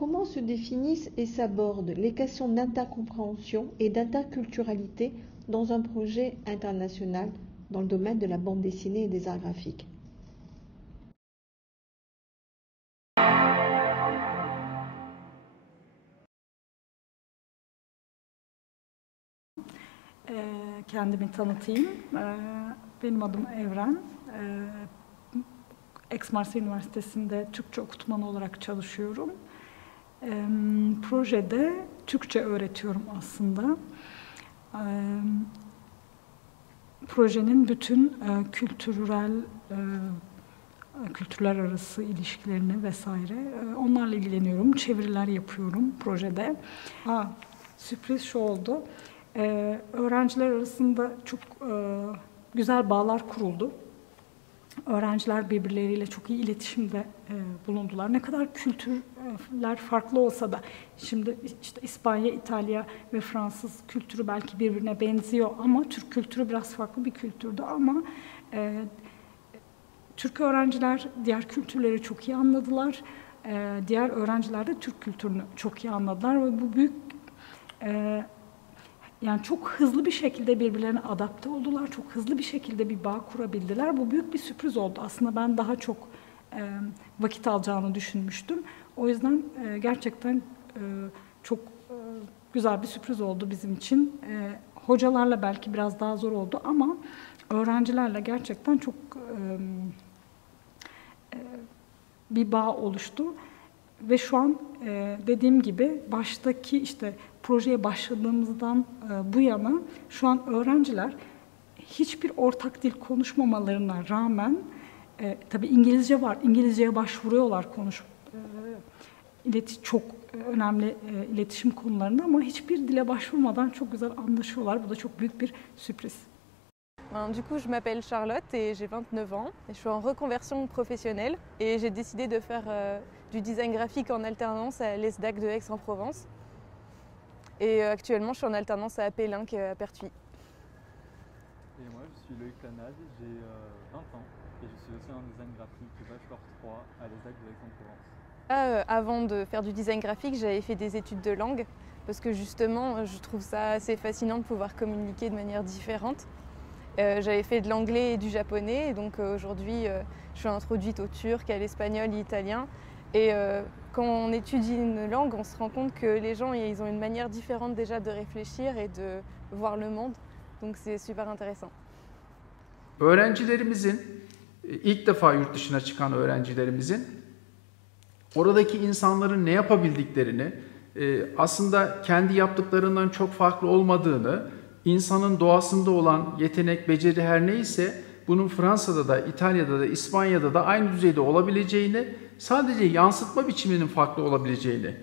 Comment se définissent et s'abordent les questions d'intercompréhension et d'interculturalité dans un projet international dans le domaine de la bande dessinée et des arts graphiques? Kendimi tanıtayım. Benim adım Evren. Aix-Marseille Üniversitesi'nde Türkçe okutmanı olarak çalışıyorum. Projede Türkçe öğretiyorum aslında. Projenin bütün kültürler arası ilişkilerini vesaire onlarla ilgileniyorum. Çeviriler yapıyorum projede. Sürpriz şu oldu. Öğrenciler arasında çok güzel bağlar kuruldu. Öğrenciler birbirleriyle çok iyi iletişimde bulundular. Ne kadar kültürler farklı olsa da, şimdi işte İspanya, İtalya ve Fransız kültürü belki birbirine benziyor ama Türk kültürü biraz farklı bir kültürdü ama Türk öğrenciler diğer kültürleri çok iyi anladılar. Diğer öğrenciler de Türk kültürünü çok iyi anladılar ve bu büyük yani çok hızlı bir şekilde birbirlerine adapte oldular, çok hızlı bir şekilde bir bağ kurabildiler. Bu büyük bir sürpriz oldu. Aslında ben daha çok vakit alacağını düşünmüştüm. O yüzden gerçekten çok güzel bir sürpriz oldu bizim için. Hocalarla belki biraz daha zor oldu ama öğrencilerle gerçekten çok bir bağ oluştu. Ve şu an dediğim gibi baştaki işte projeye başladığımızdan bu yana şu an öğrenciler hiçbir ortak dil konuşmamalarına rağmen tabii İngilizce var, İngilizceye başvuruyorlar çok önemli iletişim konularında ama hiçbir dile başvurmadan çok güzel anlaşıyorlar. Bu da çok büyük bir sürpriz. Du coup, je m'appelle Charlotte et j'ai 29 ans. Et je suis en reconversion professionnelle et j'ai décidé de faire du design graphique en alternance à l'ESDAC de Aix-en-Provence. Et actuellement, je suis en alternance à Pélinck, à Pertuis. Et moi, je suis Loïc Lanade, j'ai 20 ans et je suis aussi en design graphique Bachelor 3 à l'ESDAC de Aix-en-Provence. Avant de faire du design graphique, j'avais fait des études de langue parce que justement, je trouve ça assez fascinant de pouvoir communiquer de manière différente. J'avais fait de l'anglais et du japonais et donc aujourd'hui, je suis introduite au turc, à l'espagnol, l'italien. Et quand on étudie une langue, on se rend compte que les gens ils ont une manière différente déjà de réfléchir et de voir le monde. Donc c'est super intéressant. Öğrencilerimizin, ilk defa yurt dışına çıkan öğrencilerimizin oradaki insanların ne yapabildiklerini, aslında kendi yaptıklarından çok farklı olmadığını, insanın doğasında olan yetenek, beceri her neyse bunun Fransa'da da, İtalya'da da, İspanya'da da aynı düzeyde olabileceğini, sadece yansıtma biçiminin farklı olabileceğini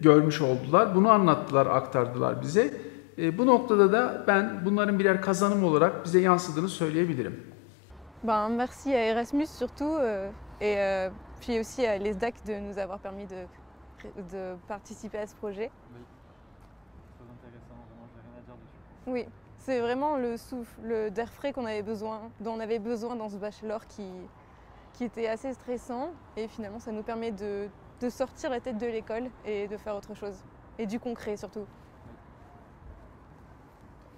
görmüş oldular. Bunu anlattılar, aktardılar bize. Bu noktada da ben bunların birer kazanım olarak bize yansıdığını söyleyebilirim. Merci à Erasmus surtout et puis aussi à l'ESDAC de nous avoir permis de participer à ce projet. Oui, très intéressant, vraiment, je n'ai rien à dire dessus. Oui, c'est vraiment le souffle d'air frais dont on avait besoin dans ce bachelor qui était assez stressant et finalement ça nous permet de sortir la tête de l'école et de faire autre chose et du concret surtout. Oui.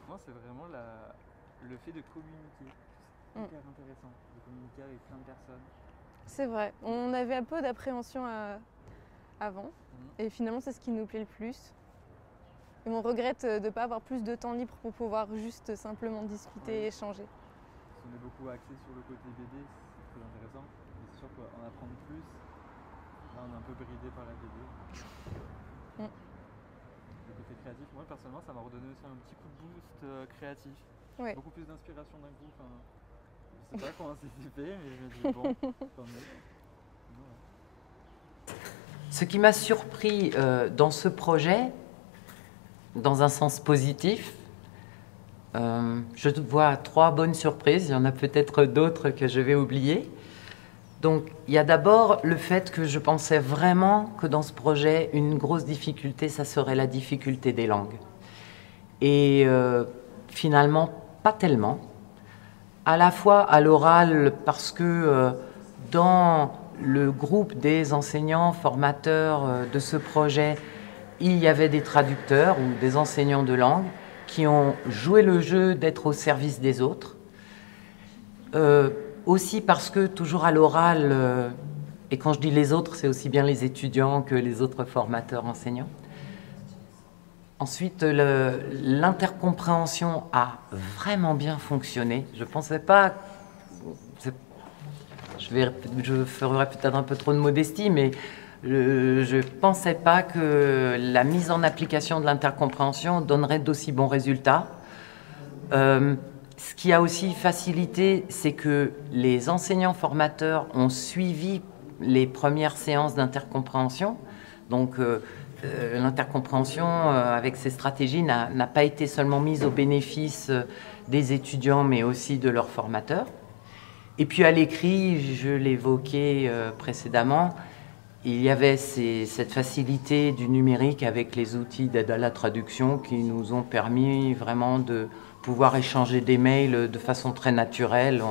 Moi c'est vraiment le fait de communiquer, c'est hyper intéressant de communiquer avec plein de personnes. C'est vrai, on avait un peu d'appréhension avant et finalement c'est ce qui nous plaît le plus. Et on regrette de ne pas avoir plus de temps libre pour pouvoir juste simplement discuter et échanger. On est beaucoup axé sur le côté BD, c'est très intéressant. Mais c'est sûr qu'en apprendre plus, là on est un peu bridé par la BD. Le côté créatif, moi personnellement ça m'a redonné aussi un petit coup de boost créatif. Ouais. Beaucoup plus d'inspiration d'un coup. Enfin, je sais pas comment c'était fait, mais je me dis bon, tant mieux. Ce qui m'a surpris dans ce projet, dans un sens positif, je vois 3 bonnes surprises. Il y en a peut-être d'autres que je vais oublier. Donc, il y a d'abord le fait que je pensais vraiment que dans ce projet, une grosse difficulté, ça serait la difficulté des langues. Et finalement, pas tellement. À la fois à l'oral, parce que dans le groupe des enseignants formateurs de ce projet, il y avait des traducteurs ou des enseignants de langue qui ont joué le jeu d'être au service des autres. Aussi parce que toujours à l'oral, et quand je dis les autres, c'est aussi bien les étudiants que les autres formateurs enseignants. Ensuite, l'intercompréhension a vraiment bien fonctionné. Je ne pensais pas, je ferais peut-être un peu trop de modestie, mais je ne pensais pas que la mise en application de l'intercompréhension donnerait d'aussi bons résultats. Ce qui a aussi facilité, c'est que les enseignants formateurs ont suivi les premières séances d'intercompréhension. Donc, l'intercompréhension, avec ces stratégies, n'a pas été seulement mise au bénéfice des étudiants, mais aussi de leurs formateurs. Et puis à l'écrit, je l'évoquais précédemment, il y avait cette facilité du numérique avec les outils d'aide à la traduction qui nous ont permis vraiment de pouvoir échanger des mails de façon très naturelle.